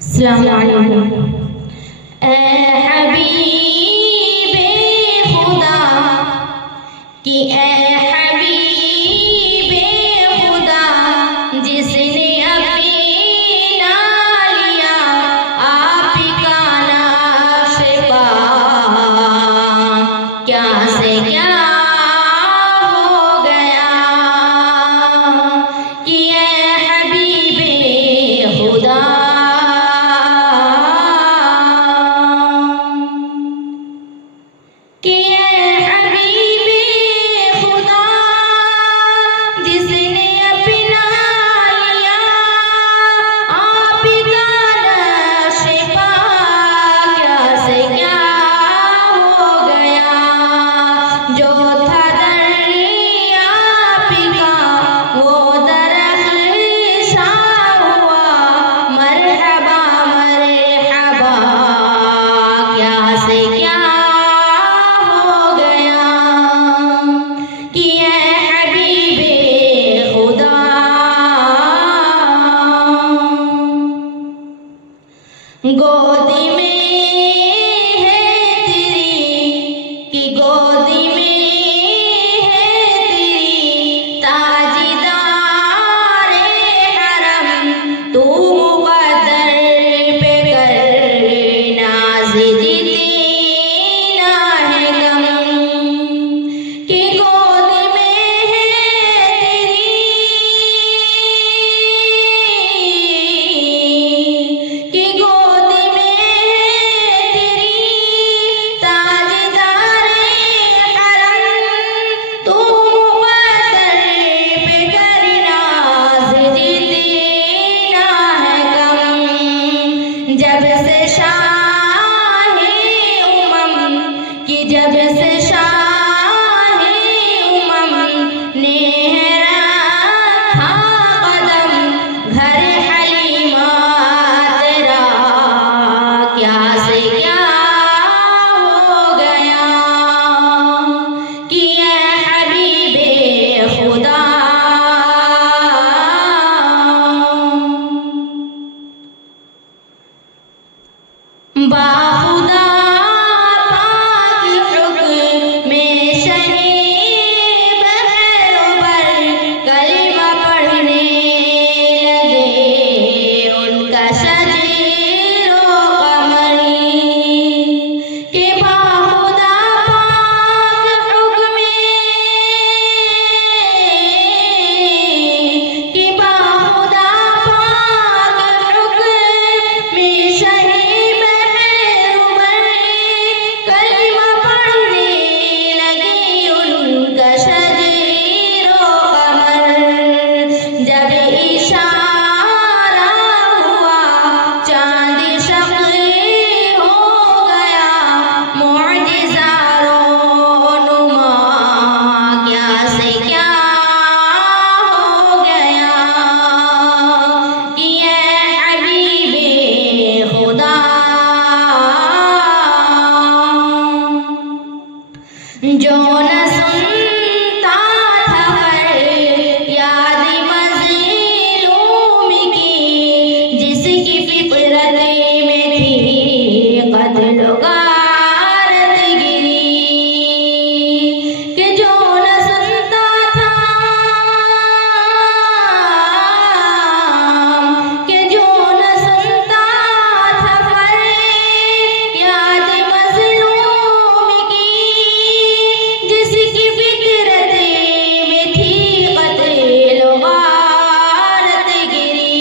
अस्सलाम वालेकुम। ऐ हबीबे खुदा कि ऐ हबीबे खुदा जिसने अपना लिया आप का नक्श पा, क्या से क्या हो गया कि ऐ हबीबे खुदा कि ऐ हबीबे खुदा जिसने अपना लिया आप का नक्श पा, क्या से क्या हो गया। जो था दर आप का वो दरख्त शाह हुआ, मरहबा मरहबा, क्या से क्या हो गया कि ऐ हबीबे खुदा। गोदी में है तेरी कि गोदी में है तेरी ताजदार हरम, तू मुक़द्दर पे कर नाज़ जितना है गम कि गोद में है तेरी कि गोद में है तेरी ताजदार हरम, तू मुक़द्दर पे कर नाज़ जितना है गम। जब से शाहे उमम कि जब से शाहे उमम ने रखा कदम घर हलीमा तेरा, क्या से क्या हो गया कि ऐ हबीबे खुदा। बाखुदा पाक हुक्म में शहे बहरोबर कलमा पढ़ने लगे उनका शजीरो कमरी के बाखुदा पाक हुक्म कि बाखुदा पाक हुक्म में शहे कलिमा पढ़ने लगे उनका शजीरो कमर। जब इशारा हुआ चांद शक़ी हो गया, मुअजिज़ा रोनुमा, क्या से क्या हो गया कि ऐ हबीबे खुदा। जो न सुनता था याद मज़लूम की, जिसकी फितरत में थी क़त्ल गारत गिरी, कि जो न सुनता था कि जो न सुनता था याद मज़लूम की, जिसकी फितरत में थी क़त्ल गारत गिरी।